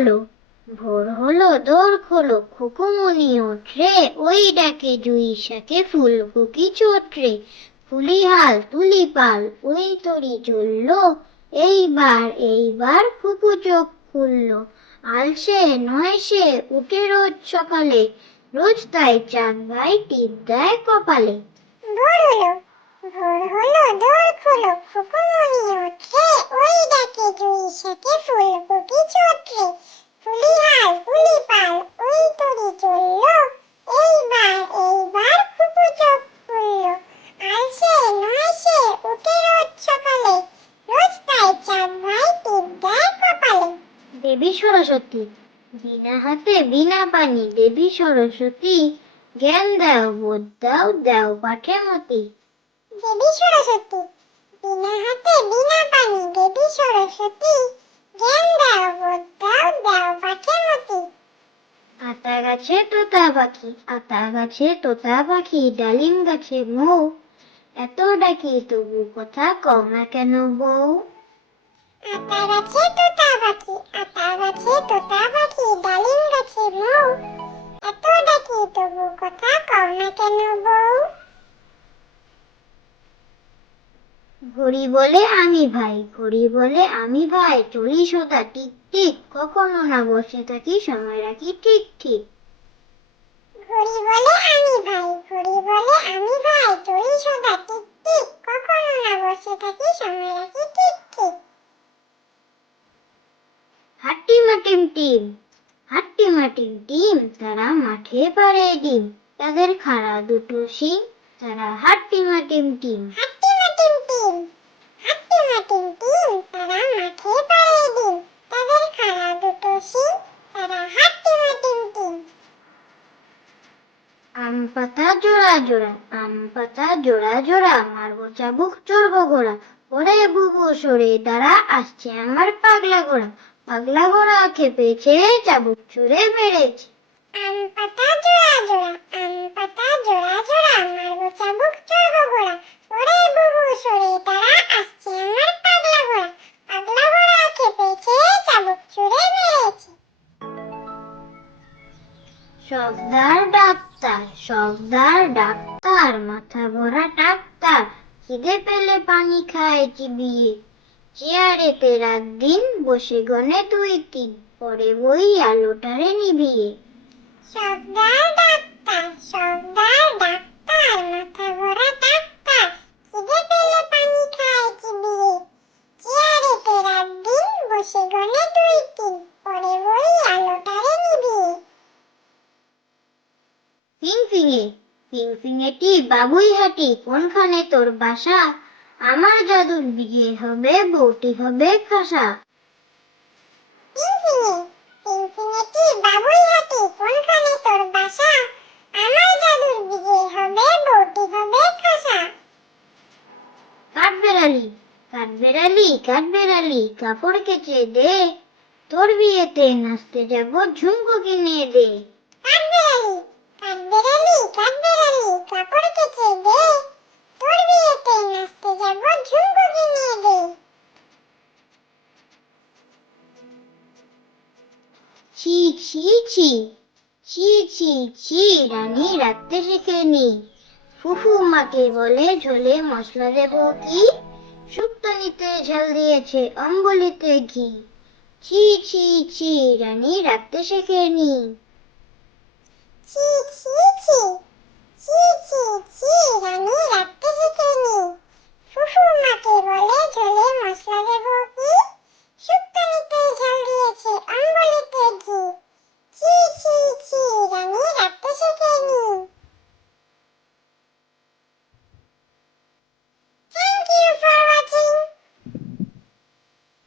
খোলো ভোর হলো, দোর খোলো খুকুমনি ওঠরে ওই ডাকে জুই শাকে ফুলকুকি চোটরে ফুলি হাল, তুলি পাল, ওই তরি চলল এইবার এইবার ফুপু চোখ খুললো। আলসে নয় সে, উঠে রোজ সকালে, রোজ তাই চাঁদ ভাই টিপ দেয় কপালে। ভোর হলো ভোর হলো, দোর খোলো ফুকুমনি ওঠে ওই ডাকে জুই চোটরে ফুলি হাল ফুলি পাল ওই তরি চলল। এইবার এইবার ফুপু চোখ খুললো। আলসে নয় সে উঠে রোজ সকালে। রোজ তাই চাঁদ ভাই টিপ দেয় কপালে। দেবী সরস্বতী বিনা হাতে বিনা পানি দেবী সরস্বতী জ্ঞান দাও বোধ দাও দাও পাঠে মতি। দেবী সরস্বতী বিনা হাতে বিনা পানি দেবী সরস্বতী জ্ঞান দাও বোধ দাও দাও পাঠে মতি আতা গাছে তোতা পাখি, আতা গাছে তোতা পাখি, ডালিম গাছে মৌ। এত ডাকি তবু কথা না কেন বউ আতা গাছে তোতা পাখি, আতা গাছে তোতা পাখি, ডালিম গাছে মৌ। এত ডাকি তবু কথা কম না কেন বউ ঘড়ি বলে আমি ভাই ঘড়ি বলে আমি ভাই। চলি সদা টিক টিক কখনো না বসে থাকি সময় রাখি ঠিক ঠিক। ঘড়ি বলে আমি ভাই ঘড়ি বলে আমি ভাই। চলি সদা টিক টিক কখনো না বসে থাকি সময় রাখি ঠিক ঠিক। হাট্টি মাটিম টিম হাট্টি মাটিম টিম তারা মাঠে পারে ডিম। তাদের খাড়া দুটো শিং তারা হাট্টি মাটিম টিম হাট্টি মাটিম টিম হাট্টি মাটিম টিম তারা মাঠে পাড়ে ডিম তাদের খাড়া দুটো শিং তারা হাট্টি মাটিম টিম আম পাতা জোড়া জোড়া আম পাতা জোড়া জোড়া মারবো চাবুক চড়বো ঘোড়া ওরে বুবু সরে দাঁড়া আসছে আমার পাগলা ঘোড়া পাগলা ঘোড়া খেপেছে চাবুক ছুঁড়ে মেরেছে। আম পাতা জোড়া জোড়া আম পাতা জোড়া জোড়া মারবো চাবুক চড়বো ঘোড়া ওরে বুবু সরে আসছে আমার পাগলা ঘোড়া পাগলা ঘোড়া খেপেছে চাবুক ছুঁড়ে মেরেছে। সর্দার ডাক্তার, সর্দার ডাক্তার, মাথা ভরা ডাক্তার, খিদে পেলে পানি খায় চিবিয়ে। চেয়ারেতে রাত দিন, বসে গনে দুই তিন, পরে বই আলোটারে নিভিয়ে। সর্দার ডাক্তার সর্দার ডাক্তার, মাথা ভরা ডাক্তার খিদে পেলে পানি খায় চিবিয়ে চেয়ারেতে রাত দিন বসে গনে দুই তিন পরে বই আলোটারে নিভিয়ে ফিঙে ফিং ফিঙেটি বাবুই হাটি কোনখানে তোর বাসা? আমার জাদুর বিয়ে হবে বউটি হবে খাসা। পিনপিনে পিনপিনেটি বাবুই হাতি কোনখানে তোর বাসা? আমার জাদুর বিয়ে হবে বউটি হবে খাসা। কাঠবেড়ালি কাঠবেড়ালি কাঠবেড়ালি কাপড় কেচে দে। তোর বিয়েতে নাচতে যাব ঝুমকো কিনে দে। কাঠবেড়ালি কাঠবেড়ালি কাঠবেড়ালি কাপড় কেচে দে। তোর বিয়েতে নাচতে যাব ঝুমকো কিনে দে ছি ছি ছি ছি ছি ছি, রানী রাখতে শেখেনি। ফুফু মাকে বলে ঝোলে মশলা দেব কি? শুক্তানিতে ঝাল দিয়েছে, অম্বলিতে ঘি। ছি ছি ছি, রানী রাখতে শেখেনি। ছি ছি ছি ছি ছি ছি রানী রাখতে শিখেনি ফুফু মাকে বলে ঝোলে